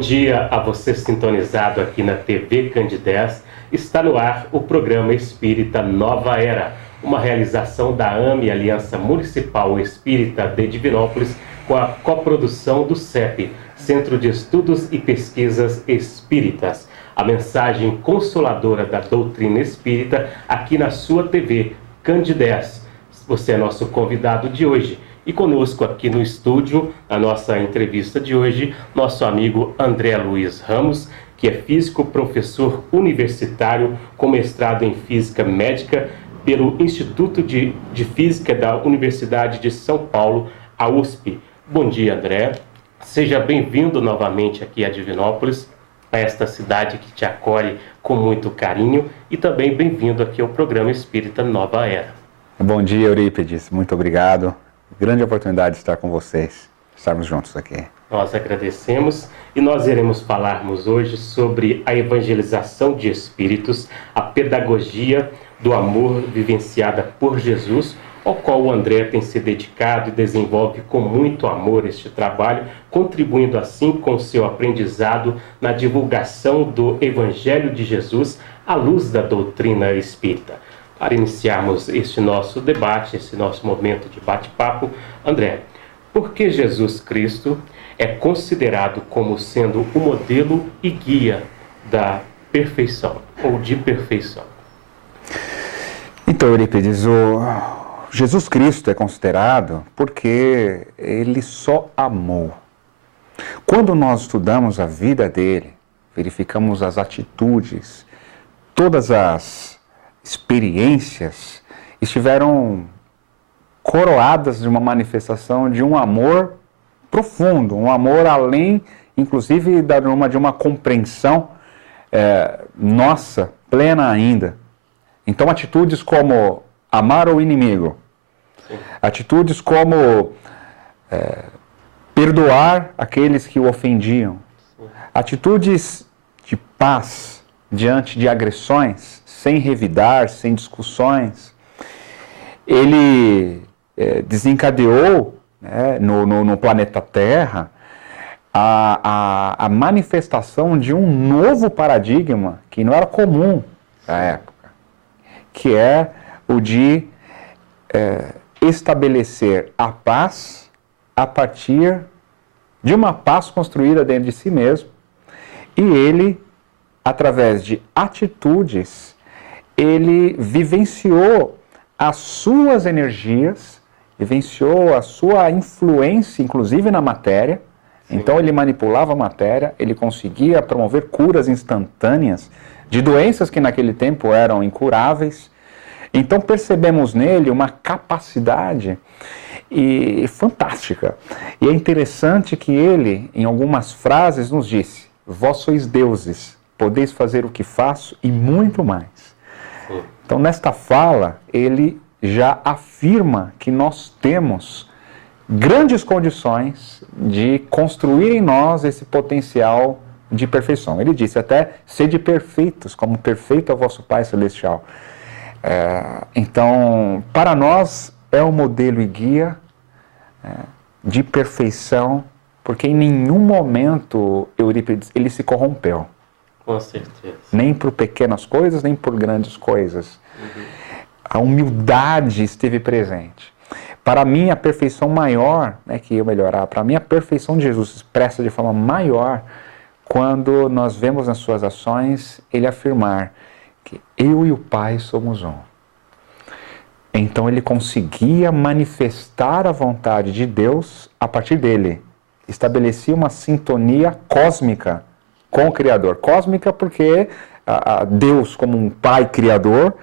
dia a você sintonizado aqui na TV Candidez. Está no ar o programa Espírita Nova Era, uma realização da AME, Aliança Municipal Espírita de Divinópolis, com a coprodução do CEP, Centro de Estudos e Pesquisas Espíritas. A mensagem consoladora da doutrina espírita aqui na sua TV Candidez. Você é nosso convidado de hoje. E conosco aqui no estúdio, a nossa entrevista de hoje, nosso amigo André Luiz Ramos, que é físico, professor universitário com mestrado em Física Médica pelo Instituto de Física da Universidade de São Paulo, a USP. Bom dia, André. Seja bem-vindo novamente aqui a Divinópolis, a esta cidade que te acolhe com muito carinho, e também bem-vindo aqui ao programa Espírita Nova Era. Bom dia, Eurípides. Muito obrigado. Grande oportunidade de estar com vocês, estarmos juntos aqui. Nós agradecemos e nós iremos falarmos hoje sobre a evangelização de espíritos, a pedagogia do amor vivenciada por Jesus, ao qual o André tem se dedicado e desenvolve com muito amor este trabalho, contribuindo assim com o seu aprendizado na divulgação do Evangelho de Jesus à luz da doutrina espírita. Para iniciarmos este nosso debate, esse nosso momento de bate-papo, André, por que Jesus Cristo é considerado como sendo o modelo e guia da perfeição, ou de perfeição? Então, Eurípides, o Jesus Cristo é considerado porque ele só amou. Quando nós estudamos a vida dele, verificamos as atitudes, todas as experiências estiveram coroadas de uma manifestação de um amor profundo, um amor além, inclusive, de uma compreensão nossa, plena ainda. Então, atitudes como amar o inimigo, atitudes como perdoar aqueles que o ofendiam, atitudes de paz diante de agressões, sem revidar, sem discussões. Ele desencadeou, né, no planeta Terra a manifestação de um novo paradigma que não era comum na época, que é o de estabelecer a paz a partir de uma paz construída dentro de si mesmo, e ele, através de atitudes, ele vivenciou as suas energias, vivenciou a sua influência, inclusive na matéria. Sim. Então ele manipulava a matéria, ele conseguia promover curas instantâneas de doenças que naquele tempo eram incuráveis. Então percebemos nele uma capacidade fantástica. E é interessante que ele, em algumas frases, nos disse: vós sois deuses, podeis fazer o que faço e muito mais. Então, nesta fala, ele já afirma que nós temos grandes condições de construir em nós esse potencial de perfeição. Ele disse até: sede perfeitos, como perfeito é o vosso Pai Celestial. Então, para nós, é um modelo e guia de perfeição, porque em nenhum momento, Eurípides, ele se corrompeu. Com certeza. Nem por pequenas coisas, nem por grandes coisas. Uhum. A humildade esteve presente. Para mim, a perfeição maior, para mim, a perfeição de Jesus se expressa de forma maior quando nós vemos nas suas ações ele afirmar que eu e o Pai somos um. Então, ele conseguia manifestar a vontade de Deus a partir dele. Estabelecia uma sintonia cósmica com o Criador. Cósmica porque Deus, como um Pai Criador,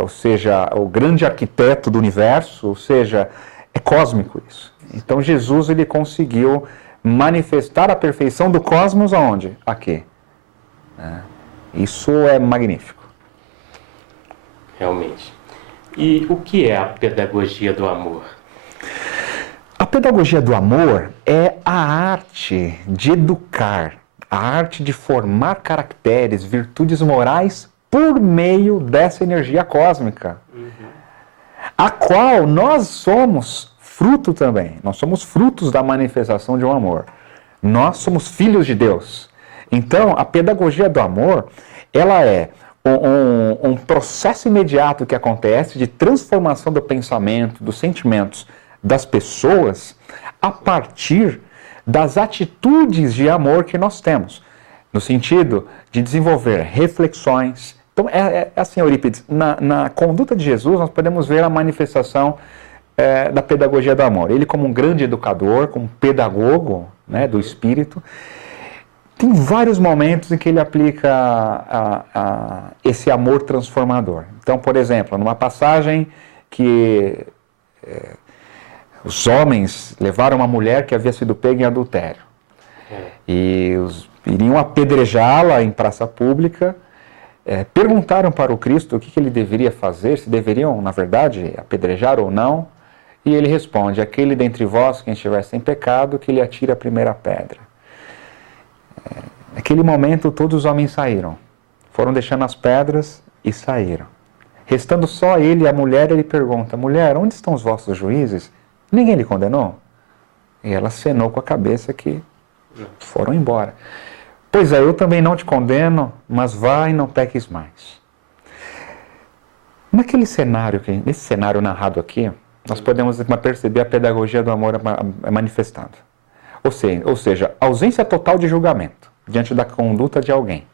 ou seja, o grande arquiteto do universo, ou seja, é cósmico isso. Então Jesus, ele conseguiu manifestar a perfeição do cosmos aonde? Aqui. Isso é magnífico. Realmente. E o que é a pedagogia do amor? A pedagogia do amor é a arte de educar, a arte de formar caracteres, virtudes morais por meio dessa energia cósmica, a qual nós somos fruto também. Nós somos frutos da manifestação de um amor. Nós somos filhos de Deus. Então, a pedagogia do amor, ela é um processo imediato que acontece de transformação do pensamento, dos sentimentos das pessoas a partir das atitudes de amor que nós temos, no sentido de desenvolver reflexões. Então, é assim, Eurípides, na conduta de Jesus nós podemos ver a manifestação da pedagogia do amor. Ele como um grande educador, como pedagogo, né, do Espírito, tem vários momentos em que ele aplica esse amor transformador. Então, por exemplo, numa passagem que os homens levaram uma mulher que havia sido pega em adultério e iriam apedrejá-la em praça pública, perguntaram para o Cristo o que ele deveria fazer, se deveriam, na verdade, apedrejar ou não, e ele responde: aquele dentre vós, quem estiver sem pecado, que lhe atire a primeira pedra. Naquele momento, todos os homens saíram. Foram deixando as pedras e saíram. Restando só ele e a mulher, ele pergunta: mulher, onde estão os vossos juízes? Ninguém lhe condenou? E ela acenou com a cabeça que foram embora. Pois é, eu também não te condeno, mas vai e não peques mais. Nesse cenário narrado aqui, nós podemos perceber a pedagogia do amor manifestada. Ou seja, ausência total de julgamento diante da conduta de alguém.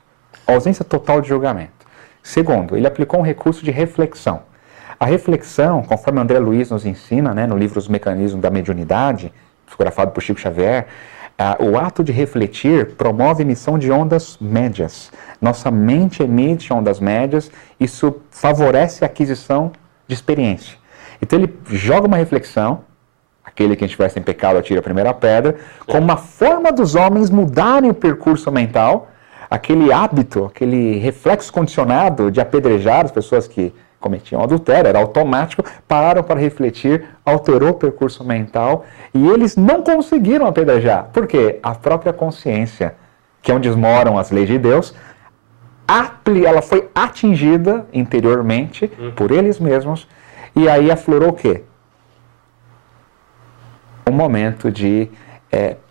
Ausência total de julgamento. Segundo, ele aplicou um recurso de reflexão. A reflexão, conforme André Luiz nos ensina, né, no livro Os Mecanismos da Mediunidade, psicografado por Chico Xavier, o ato de refletir promove a emissão de ondas médias. Nossa mente emite ondas médias, isso favorece a aquisição de experiência. Então ele joga uma reflexão, aquele que estiver sem pecado atira a primeira pedra, como uma forma dos homens mudarem o percurso mental, aquele hábito, aquele reflexo condicionado de apedrejar as pessoas que cometiam adultério, era automático, pararam para refletir, alterou o percurso mental e eles não conseguiram apedrejar. Por quê? A própria consciência, que é onde moram as leis de Deus, ela foi atingida interiormente por eles mesmos e aí aflorou o quê? Um momento de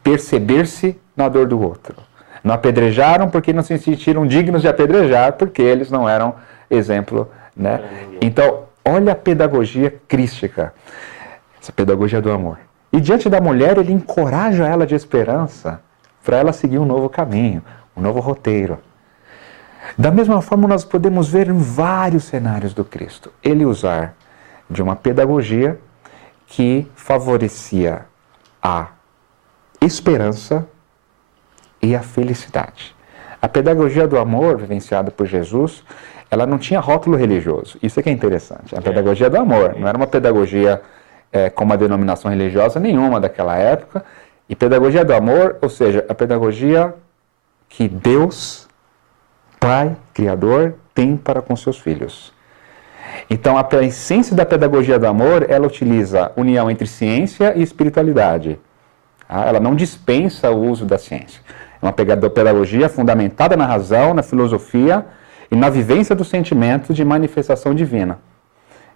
perceber-se na dor do outro. Não apedrejaram porque não se sentiram dignos de apedrejar, porque eles não eram exemplo, né? Então, olha a pedagogia crística, essa pedagogia do amor. E diante da mulher, ele encoraja ela de esperança para ela seguir um novo caminho, um novo roteiro. Da mesma forma, nós podemos ver em vários cenários do Cristo, ele usar de uma pedagogia que favorecia a esperança e a felicidade. A pedagogia do amor, vivenciada por Jesus, ela não tinha rótulo religioso. Isso é que é interessante. A pedagogia do amor não era uma pedagogia com uma denominação religiosa nenhuma daquela época. E pedagogia do amor, ou seja, a pedagogia que Deus, Pai, Criador, tem para com seus filhos. Então, a essência da pedagogia do amor, ela utiliza união entre ciência e espiritualidade. Ela não dispensa o uso da ciência. É uma pedagogia fundamentada na razão, na filosofia e na vivência do sentimento de manifestação divina,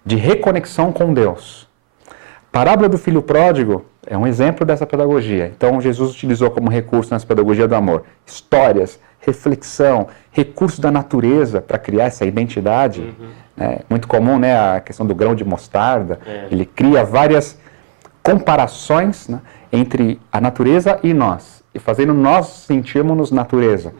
de reconexão com Deus. A parábola do filho pródigo é um exemplo dessa pedagogia. Então, Jesus utilizou como recurso nessa pedagogia do amor histórias, reflexão, recursos da natureza para criar essa identidade. Muito comum, né, a questão do grão de mostarda. Ele cria várias comparações, né, entre a natureza e nós, e fazendo nós sentirmos natureza.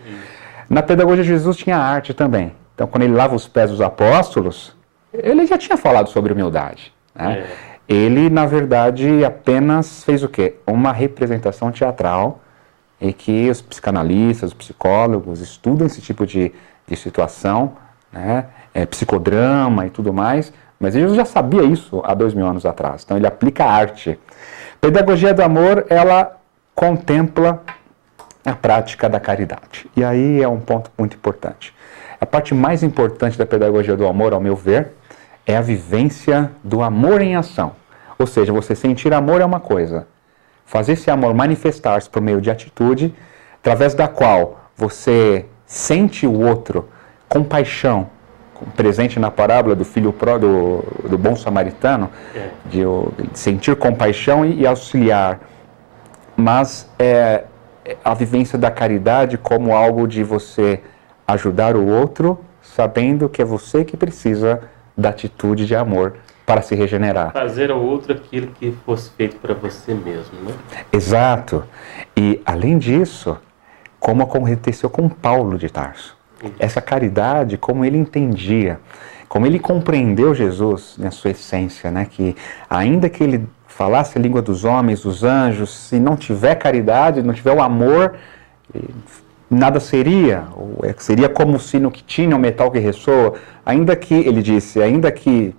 Na pedagogia de Jesus tinha arte também. Então, quando ele lava os pés dos apóstolos, ele já tinha falado sobre humildade, né? Ele, na verdade, apenas fez o quê? Uma representação teatral em que os psicanalistas, os psicólogos estudam esse tipo de situação, né? Psicodrama e tudo mais, mas Jesus já sabia isso há 2000 anos atrás. Então, ele aplica a arte. A pedagogia do amor, ela contempla a prática da caridade. E aí é um ponto muito importante. A parte mais importante da pedagogia do amor, ao meu ver, é a vivência do amor em ação. Ou seja, você sentir amor é uma coisa. Fazer esse amor manifestar-se por meio de atitude, através da qual você sente o outro com paixão, presente na parábola do filho do bom samaritano, de sentir compaixão e auxiliar. Mas a vivência da caridade como algo de você ajudar o outro, sabendo que é você que precisa da atitude de amor para se regenerar. Fazer ao outro aquilo que fosse feito para você mesmo, né? Exato. E, além disso, como aconteceu com Paulo de Tarso. Essa caridade, como ele entendia, como ele compreendeu Jesus na sua essência, né? Que ainda que ele falasse a língua dos homens, dos anjos, se não tiver caridade, não tiver o amor, nada seria. Seria como o sino que tinha, o metal que ressoa. Ainda que, ele disse, ainda que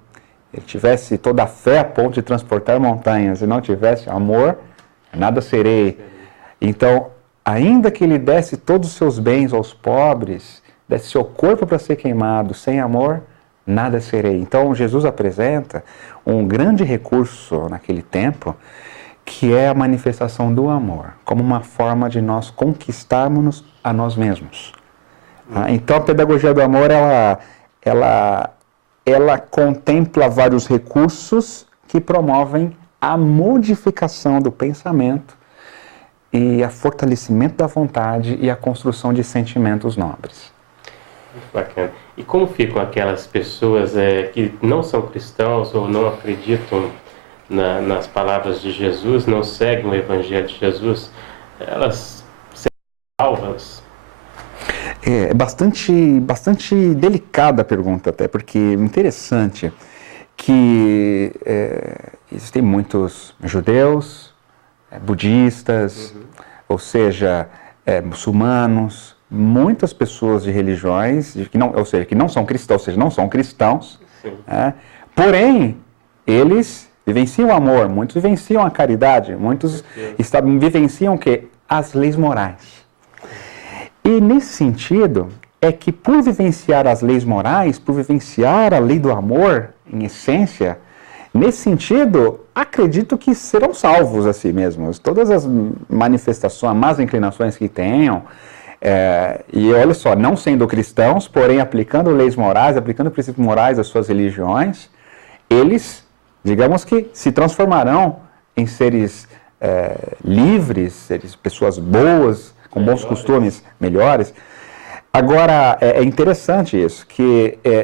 ele tivesse toda a fé a ponto de transportar montanhas e não tivesse amor, nada serei. Então, ainda que ele desse todos os seus bens aos pobres, desse seu corpo para ser queimado, sem amor, nada serei. Então, Jesus apresenta um grande recurso naquele tempo, que é a manifestação do amor, como uma forma de nós conquistarmos a nós mesmos. Então, a pedagogia do amor, ela contempla vários recursos que promovem a modificação do pensamento e o fortalecimento da vontade e a construção de sentimentos nobres. Muito bacana. E como ficam aquelas pessoas que não são cristãos ou não acreditam nas palavras de Jesus, não seguem o Evangelho de Jesus? Elas serão salvas? É bastante delicada a pergunta até, porque é interessante que existem muitos judeus, budistas, ou seja, muçulmanos, muitas pessoas de religiões, que não são cristãos, ou seja, não são cristãos, porém, eles vivenciam o amor, muitos vivenciam a caridade, muitos vivenciam o quê? As leis morais. E nesse sentido, é que por vivenciar as leis morais, por vivenciar a lei do amor, em essência, nesse sentido, acredito que serão salvos a si mesmos. Todas as manifestações, más inclinações que tenham, e olha só, não sendo cristãos, porém aplicando leis morais, aplicando princípios morais às suas religiões, eles, digamos que, se transformarão em seres livres, pessoas boas, com bons costumes, melhores. Agora, é interessante isso,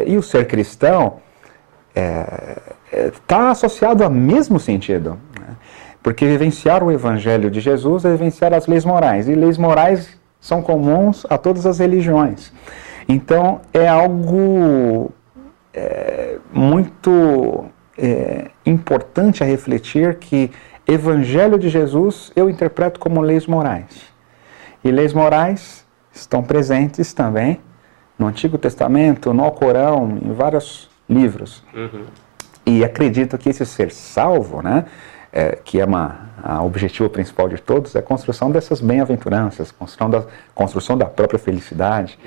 e o ser cristão está associado ao mesmo sentido, né? Porque vivenciar o Evangelho de Jesus é vivenciar as leis morais, e leis morais são comuns a todas as religiões. Então, é algo muito importante a refletir que Evangelho de Jesus eu interpreto como leis morais. E leis morais estão presentes também no Antigo Testamento, no Alcorão, em vários livros. E acredito que esse ser salvo, né, que é o objetivo principal de todos, é a construção dessas bem-aventuranças, construção da própria felicidade,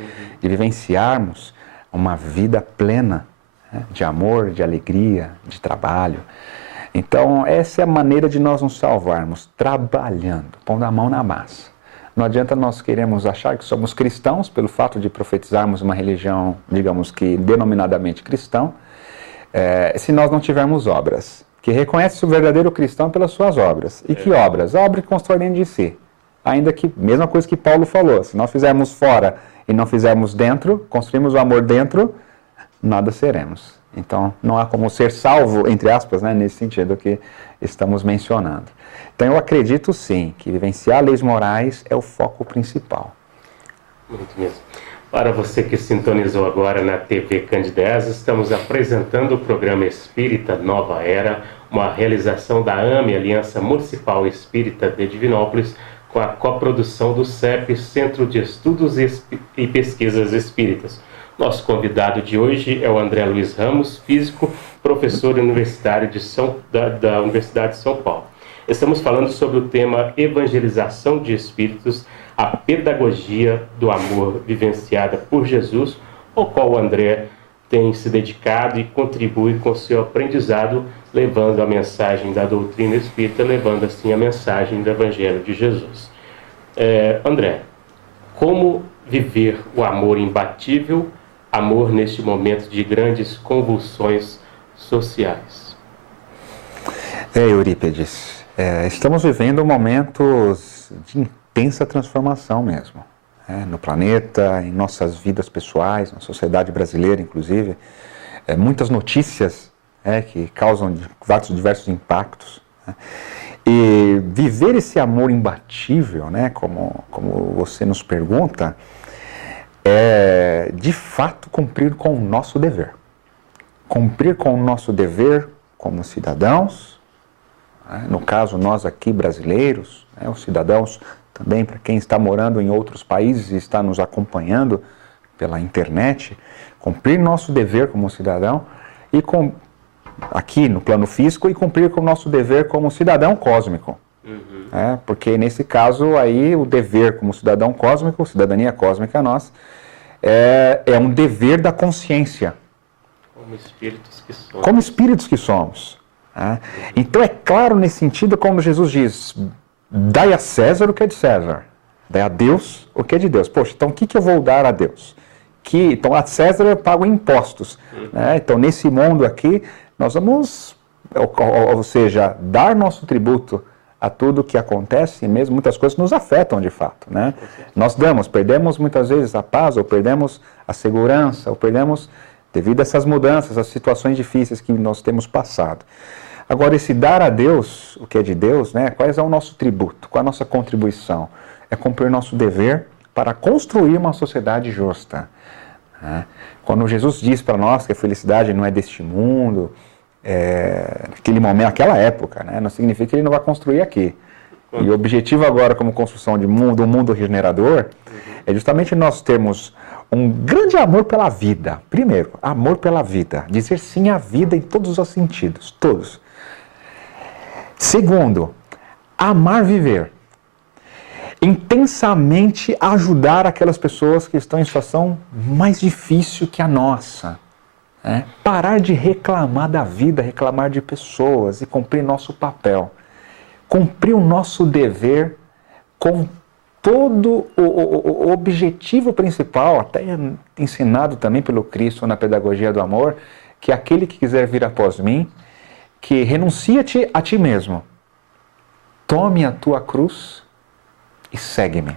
de vivenciarmos uma vida plena, né, de amor, de alegria, de trabalho. Então, essa é a maneira de nós nos salvarmos, trabalhando, pondo a mão na massa. Não adianta nós queremos achar que somos cristãos pelo fato de profetizarmos uma religião, digamos que denominadamente cristão, se nós não tivermos obras. Que reconhece o verdadeiro cristão pelas suas obras. E que obras? A obra que constrói dentro de si. Ainda que, mesma coisa que Paulo falou, se nós fizermos fora e não fizermos dentro, construímos o amor dentro, nada seremos. Então, não há como ser salvo, entre aspas, né, nesse sentido que estamos mencionando. Então, eu acredito sim que vivenciar leis morais é o foco principal. Muito mesmo. Para você que sintonizou agora na TV Candidez, estamos apresentando o programa Espírita Nova Era, uma realização da AME, Aliança Municipal Espírita de Divinópolis, com a coprodução do CEP, Centro de Estudos e Pesquisas Espíritas. Nosso convidado de hoje é o André Luiz Ramos, físico, professor universitário da Universidade de São Paulo. Estamos falando sobre o tema Evangelização de Espíritos, a pedagogia do amor vivenciada por Jesus, ao qual o André tem se dedicado e contribui com seu aprendizado, levando a mensagem da doutrina espírita, levando assim a mensagem do Evangelho de Jesus. André, como viver o amor imbatível, amor neste momento de grandes convulsões sociais? Eurípides, estamos vivendo momentos de intensa transformação mesmo, no planeta, em nossas vidas pessoais, na sociedade brasileira, inclusive. Muitas notícias que causam diversos impactos. E viver esse amor imbatível, como você nos pergunta, é de fato cumprir com o nosso dever. Cumprir com o nosso dever como cidadãos, no caso nós aqui brasileiros, os cidadãos também para quem está morando em outros países e está nos acompanhando pela internet, cumprir nosso dever como cidadão e aqui no plano físico e cumprir com o nosso dever como cidadão cósmico. Porque nesse caso aí o dever como cidadão cósmico, cidadania cósmica nossa, é um dever da consciência. Como espíritos que somos. Como espíritos que somos. Então é claro nesse sentido quando Jesus diz, dai a César o que é de César, dai a Deus o que é de Deus. Poxa, então o que eu vou dar a Deus? Então a César eu pago impostos. Então nesse mundo aqui nós vamos, ou seja, dar nosso tributo a tudo que acontece, e mesmo muitas coisas nos afetam de fato. Nós perdemos muitas vezes a paz, ou perdemos a segurança, ou perdemos devido a essas mudanças, as situações difíceis que nós temos passado. Agora, esse dar a Deus, o que é de Deus, qual é o nosso tributo, qual é a nossa contribuição? É cumprir nosso dever para construir uma sociedade justa. Quando Jesus diz para nós que a felicidade não é deste mundo, naquele momento, naquela época, não significa que ele não vai construir aqui. E o objetivo agora, como construção do mundo regenerador, é justamente nós termos um grande amor pela vida. Primeiro, amor pela vida. Dizer sim à vida em todos os sentidos, todos. Segundo, amar viver. Intensamente ajudar aquelas pessoas que estão em situação mais difícil que a nossa. Parar de reclamar da vida, reclamar de pessoas e cumprir nosso papel. Cumprir o nosso dever com todo o objetivo principal, até ensinado também pelo Cristo na pedagogia do amor, que aquele que quiser vir após mim, que renuncia-te a ti mesmo, tome a tua cruz e segue-me.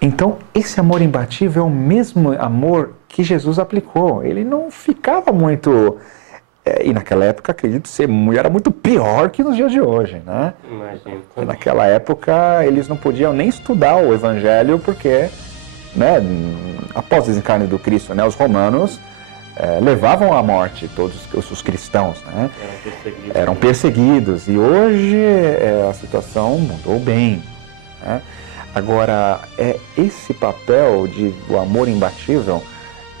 Então, esse amor imbatível é o mesmo amor que Jesus aplicou. Ele não ficava muito... e naquela época, acredito ser, era muito pior que nos dias de hoje, Imagino. Naquela época, eles não podiam nem estudar o Evangelho, porque, após o desencarne do Cristo, os romanos levavam à morte todos os cristãos, Eram perseguidos. E hoje a situação mudou bem, Agora, esse papel do amor imbatível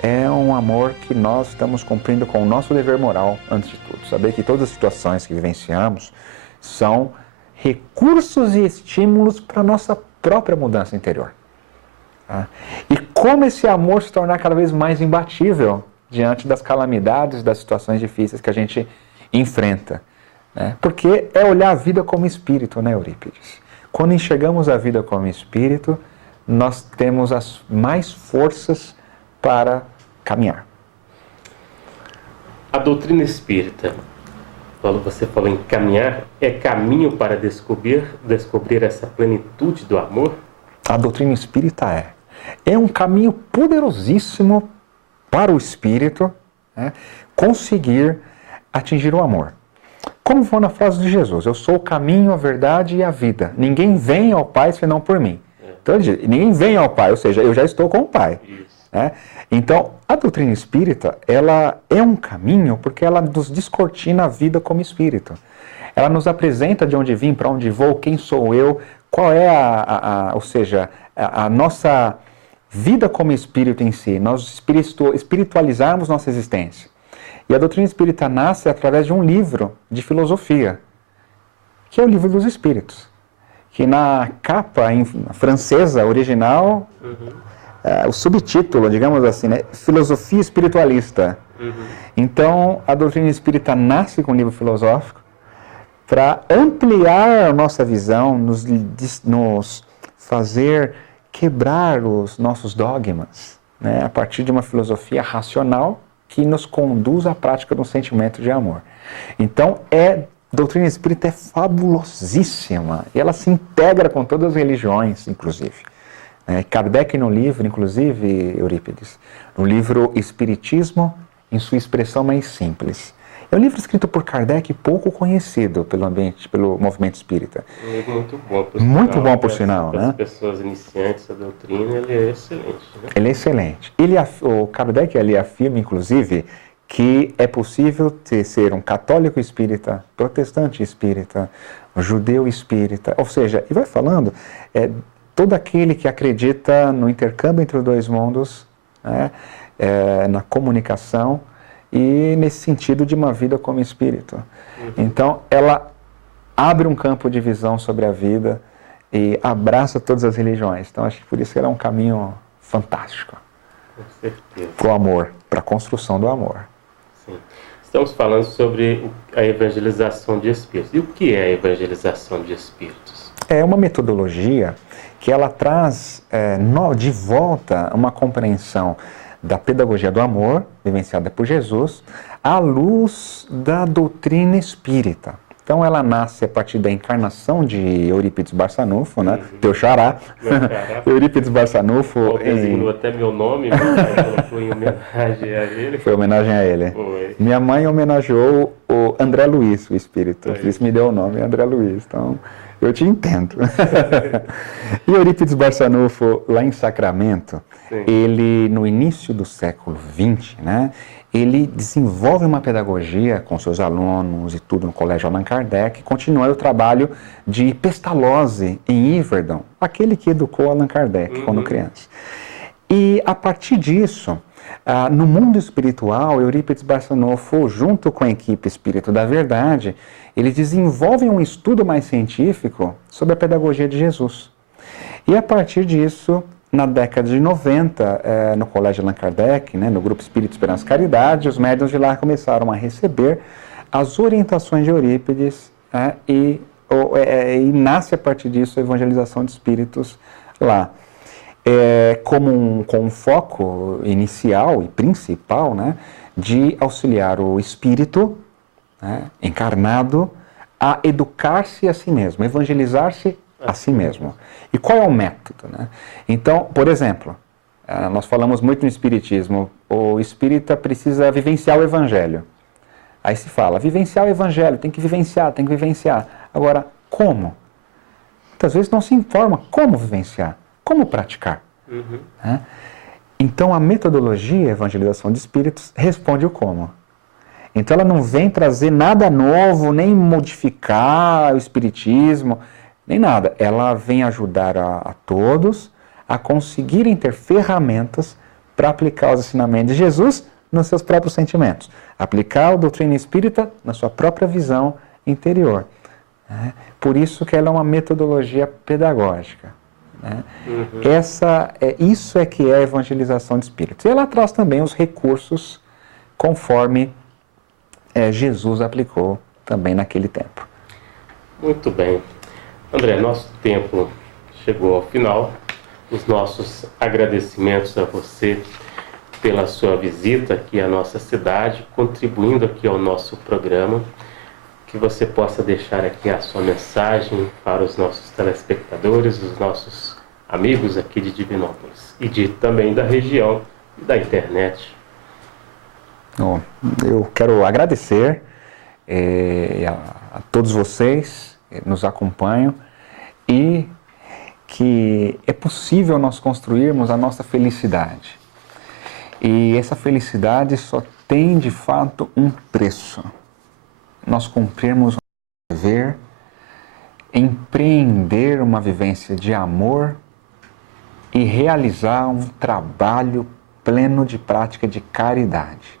é um amor que nós estamos cumprindo com o nosso dever moral, antes de tudo. Saber que todas as situações que vivenciamos são recursos e estímulos para a nossa própria mudança interior. E como esse amor se tornar cada vez mais imbatível diante das calamidades, das situações difíceis que a gente enfrenta. Porque é olhar a vida como espírito, Eurípides? Quando enxergamos a vida como espírito, nós temos as mais forças para caminhar. A doutrina espírita, você falou em caminhar, é caminho para descobrir essa plenitude do amor? A doutrina espírita é um caminho poderosíssimo para o espírito conseguir atingir o amor. Como foi na frase de Jesus, eu sou o caminho, a verdade e a vida. Ninguém vem ao Pai senão por mim. Então ele diz, ninguém vem ao Pai, ou seja, eu já estou com o Pai. Então, a doutrina espírita, ela é um caminho porque ela nos descortina a vida como espírito. Ela nos apresenta de onde vim, para onde vou, quem sou eu, qual é ou seja, a nossa vida como espírito em si, nós espiritualizarmos nossa existência. E a doutrina espírita nasce através de um livro de filosofia, que é o Livro dos Espíritos, que na capa francesa original, o subtítulo, digamos assim, Filosofia Espiritualista. Então, a doutrina espírita nasce com um livro filosófico para ampliar a nossa visão, nos fazer quebrar os nossos dogmas, a partir de uma filosofia racional que nos conduz à prática de um sentimento de amor. Então, é doutrina espírita é fabulosíssima e ela se integra com todas as religiões, inclusive. Kardec no livro, inclusive, Eurípides, no livro Espiritismo em sua expressão mais simples. É um livro escrito por Kardec, pouco conhecido pelo movimento espírita. Um livro muito bom, por muito sinal. Bom, por sinal, para né? as pessoas iniciantes da doutrina, ele é excelente. Né? Ele é excelente. O Kardec ali afirma, inclusive, que é possível ser um católico espírita, protestante espírita, um judeu espírita, ou seja, e vai falando, todo aquele que acredita no intercâmbio entre os dois mundos, né, na comunicação e nesse sentido de uma vida como espírito. Então, ela abre um campo de visão sobre a vida e abraça todas as religiões. Então, acho que por isso ela é um caminho fantástico. Com certeza. Para o amor, para a construção do amor. Sim. Estamos falando sobre a evangelização de espíritos. E o que é a evangelização de espíritos? É uma metodologia que ela traz de volta uma compreensão da pedagogia do amor, vivenciada por Jesus, à luz da doutrina espírita. Então ela nasce a partir da encarnação de Eurípides Barçanufo, né? Teu xará. Eurípides Barçanufo. Designou até meu nome, foi em homenagem a ele. Foi homenagem a ele. Foi. Minha mãe homenageou o André Luiz, o espírito. Por isso me deu o nome André Luiz. Então, eu te entendo. E Eurípides Barçanufo, lá em Sacramento, sim, ele, no início do século XX, né, ele desenvolve uma pedagogia com seus alunos e tudo no Colégio Allan Kardec, continuando o trabalho de Pestalozzi em Yverdon, aquele que educou Allan Kardec quando criança. E a partir disso, no mundo espiritual, Eurípides Barçanufo, junto com a equipe Espírito da Verdade, eles desenvolvem um estudo mais científico sobre a pedagogia de Jesus. E a partir disso, na década de 90, no Colégio Allan Kardec, né, no Grupo Espírito Esperança e Caridade, os médiuns de lá começaram a receber as orientações de Eurípides e nasce a partir disso a evangelização de espíritos lá. Com um foco inicial e principal, né, de auxiliar o espírito, né, encarnado a educar-se a si mesmo, evangelizar-se a si mesmo. E qual é o método? Né? Então, por exemplo, nós falamos muito no Espiritismo, o espírita precisa vivenciar o Evangelho. Aí se fala, vivenciar o Evangelho, tem que vivenciar, tem que vivenciar. Agora, como? Muitas vezes não se informa como vivenciar, como praticar. Né? Então, a metodologia Evangelização de Espíritos responde o como. Então, ela não vem trazer nada novo, nem modificar o Espiritismo, nem nada. Ela vem ajudar a todos a conseguirem ter ferramentas para aplicar os ensinamentos de Jesus nos seus próprios sentimentos. Aplicar a doutrina espírita na sua própria visão interior. Né? Por isso que ela é uma metodologia pedagógica. Né? Isso é que é a evangelização de espíritos. E ela traz também os recursos conforme Jesus aplicou também naquele tempo. Muito bem. André, nosso tempo chegou ao final. Os nossos agradecimentos a você pela sua visita aqui à nossa cidade, contribuindo aqui ao nosso programa. Que você possa deixar aqui a sua mensagem para os nossos telespectadores, os nossos amigos aqui de Divinópolis e também da região e da internet. Eu quero agradecer a todos vocês que nos acompanham e que é possível nós construirmos a nossa felicidade. E essa felicidade só tem de fato um preço. Nós cumprirmos um dever, empreender uma vivência de amor e realizar um trabalho pleno de prática de caridade.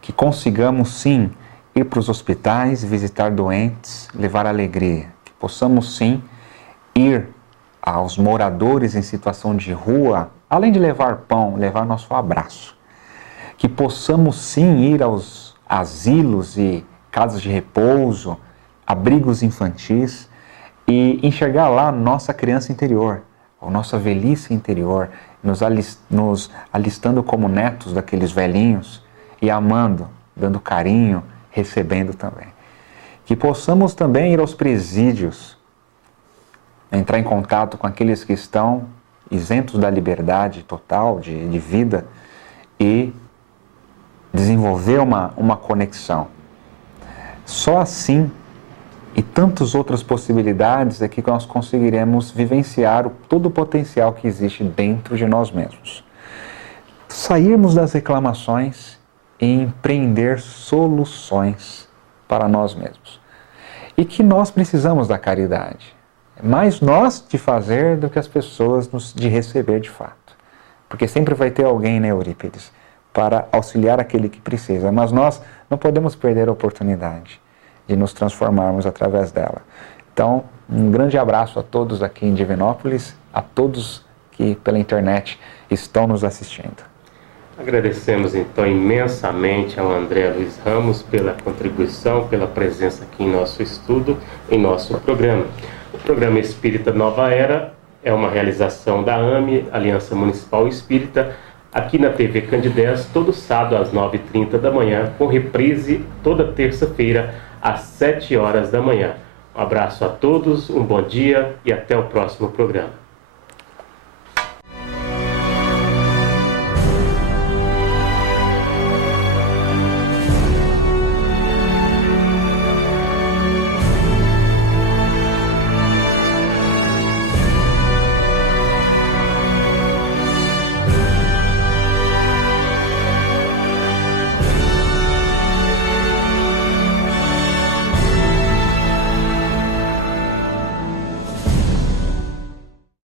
Que consigamos, sim, ir para os hospitais, visitar doentes, levar alegria. Que possamos, sim, ir aos moradores em situação de rua, além de levar pão, levar nosso abraço. Que possamos, sim, ir aos asilos e casas de repouso, abrigos infantis e enxergar lá nossa criança interior, a nossa velhice interior, nos alistando como netos daqueles velhinhos e amando, dando carinho, recebendo também. que possamos também ir aos presídios, entrar em contato com aqueles que estão isentos da liberdade total de vida e desenvolver uma conexão. Só assim, e tantas outras possibilidades, é que nós conseguiremos vivenciar todo o potencial que existe dentro de nós mesmos. Sairmos das reclamações e empreender soluções para nós mesmos. E que nós precisamos da caridade. É mais nós de fazer do que as pessoas de receber de fato. Porque sempre vai ter alguém, né, Eurípides, para auxiliar aquele que precisa. Mas nós não podemos perder a oportunidade de nos transformarmos através dela. Então, um grande abraço a todos aqui em Divinópolis, a todos que pela internet estão nos assistindo. Agradecemos então imensamente ao André Luiz Ramos pela contribuição, pela presença aqui em nosso estudo, em nosso programa. O programa Espírita Nova Era é uma realização da AME, Aliança Municipal Espírita, aqui na TV Candidez, todo sábado às 9h30 da manhã, com reprise toda terça-feira às 7 horas da manhã. Um abraço a todos, um bom dia e até o próximo programa.